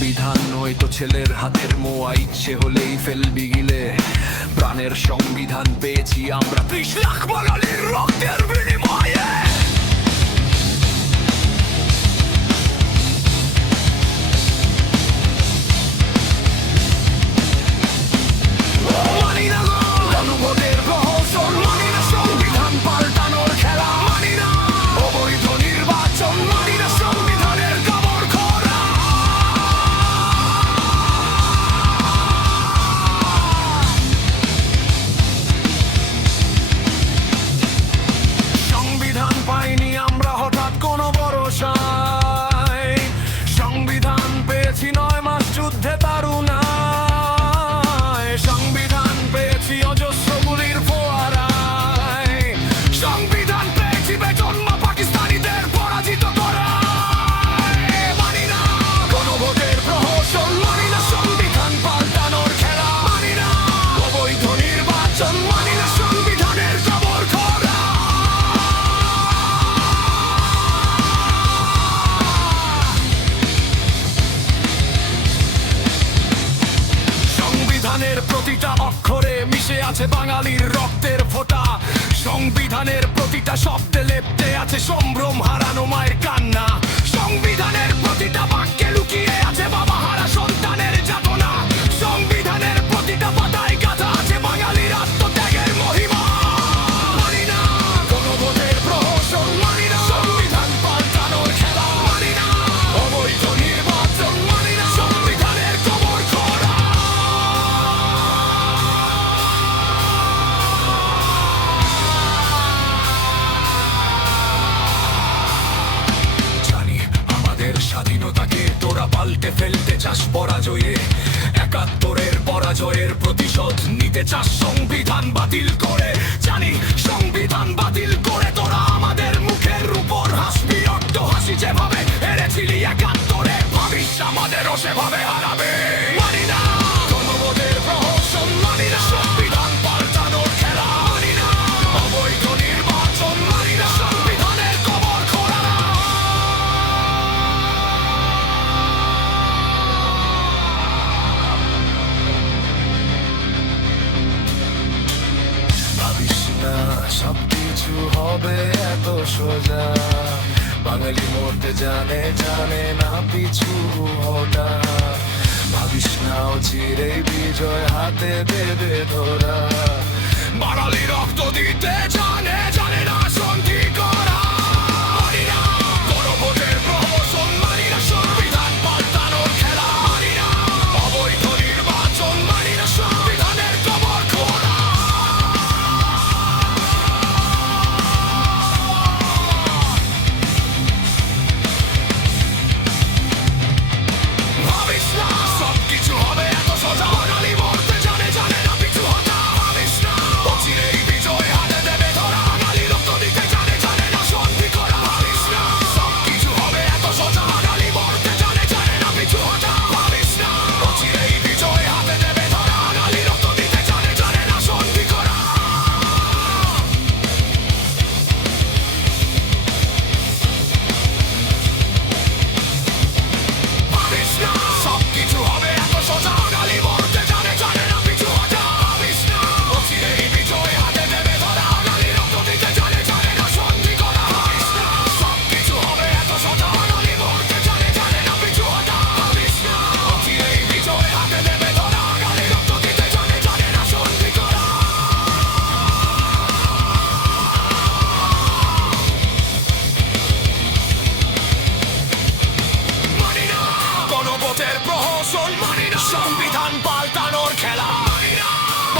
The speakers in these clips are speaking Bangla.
সংবিধান নয় তো ছেলের হাতের মোয়া, ইচ্ছে হলেই ফেলবি গিলে। প্রাণের সংবিধান পেয়েছি আমরা 30 লাখ বাঙালির রক্তের বিনিময়ে। মানি না গণভোটের প্রহসন, মানি না সংবিধান পাল্টানোর খেলা, মানি না অবৈধ নির্বাচন, মানি না সংবিধানের কবর খোঁড়া। সংবিধান পাইনি আমরা হঠাৎ কোনো ভরসায়, সংবিধান পেয়েছি 9 মাস যুদ্ধে তারুণায়, সংবিধান পেয়েছি অজস্র গুলির ফোয়ারায়, সংবিধান পেয়েছি বেজন্মা পাকিস্তানিদের পরাজিত করায়। মানি না গণভোটের প্রহসন, মানি না সংবিধান পাল্টানোর খেলা, মানি না অবৈধ নির্বাচন, মানি না সংবিধানের কবর খোঁড়া। সংবিধানের প্রতিটা অক্ষরে মিশে আছে বাঙালির রক্তের ফোঁটা, সংবিধানের প্রতিটা শব্দে লেপ্টে আছে সম্ভ্রম হারানো মায়ের কান্না, সংবিধানের প্রতিটা বাক্যে লুকিয়ে আছে বাবা হারা সন্তানের যাতনা, সংবিধানের প্রতিটা পাতায় গাঁথা আছে বাঙালির আত্মত্যাগের মহিমা। মানি না গণভোটের প্রহসন, মানি না সংবিধান পাল্টানোর খেলা, মানি না অবৈধ নির্বাচন, মানি না সংবিধানের কবর খোঁড়া। জানি আমাদের স্বাধীনতাকে তোরা পাল্টে ফেলতে চাস পরাজয়ে, 71-এর পরাজয়ের প্রতিশোধ নিতে চাস সংবিধান বাতিল করে। জানি সংবিধান বাতিল করে তোরা আমাদের মুখের উপর হাসবি, রক্ত হাসি যেভাবে হেরেছিলি 71-এ, ভাবিস আমাদেরও সেভাবে হারাবে। মানি না গণভোটের প্রহসন, মানি না সংবিধান পাল্টানোর খেলা, মানি না অবৈধ নির্বাচন, মানি না সংবিধানের কবর খোঁড়া। ভাবিস না সবকিছু হবে এত সোজা, বাঙালি মরতে জানে জানে না পিছু হটা। ভাবিস না চিরেই বিজয় হাতে দেবে ধরা, বাঙালি রক্ত দিতে জানে জানে না সন্ধি করা। মানি না গণভোটের প্রহসন, মানি না সংবিধান পাল্টানোর খেলা, মানি না অবৈধ নির্বাচন, মানি না সংবিধানের কবর খোঁড়া। ভাবিস না সবকিছু হবে এত সোজা, বাঙালি মরতে জানে জানে না পিছু হটা। ভাবিস না অচিরেই বিজয় হাতে দেবে ধরা, বাঙালি রক্ত দিতে জানে জানে না সন্ধি করা। ভাবিস না সবকিছু হবে এত সোজা, বাঙালি মরতে জানে জানে না পিছু হটা। ভাবিস না অচিরেই বিজয় হাতে দেবে ধরা, বাঙালি রক্ত দিতে জানে জানে না সন্ধি করা। ভাবিস না সবকিছু হবে এত সোজা, বাঙালি মরতে জানে জানে না পিছু হটা। ভাবিস না অচিরেই বিজয় হাতে দেবে ধরা, বাঙালি রক্ত দিতে জানে জানে না সন্ধি করা। ভাবিস না সবকিছু হবে এত সোজা, বাঙালি মরতে জানে জানে না পিছু হটা। ভাবিস না অচিরেই বিজয় হাতে দেবে ধরা, বাঙালি রক্ত দিতে জানে জানে না সন্ধি করা। মানি না গণভোটের প্রহসন, মানি না সংবিধান পাল্টানোর খেলা, মানি না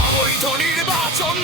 অবৈধ নির্বাচন।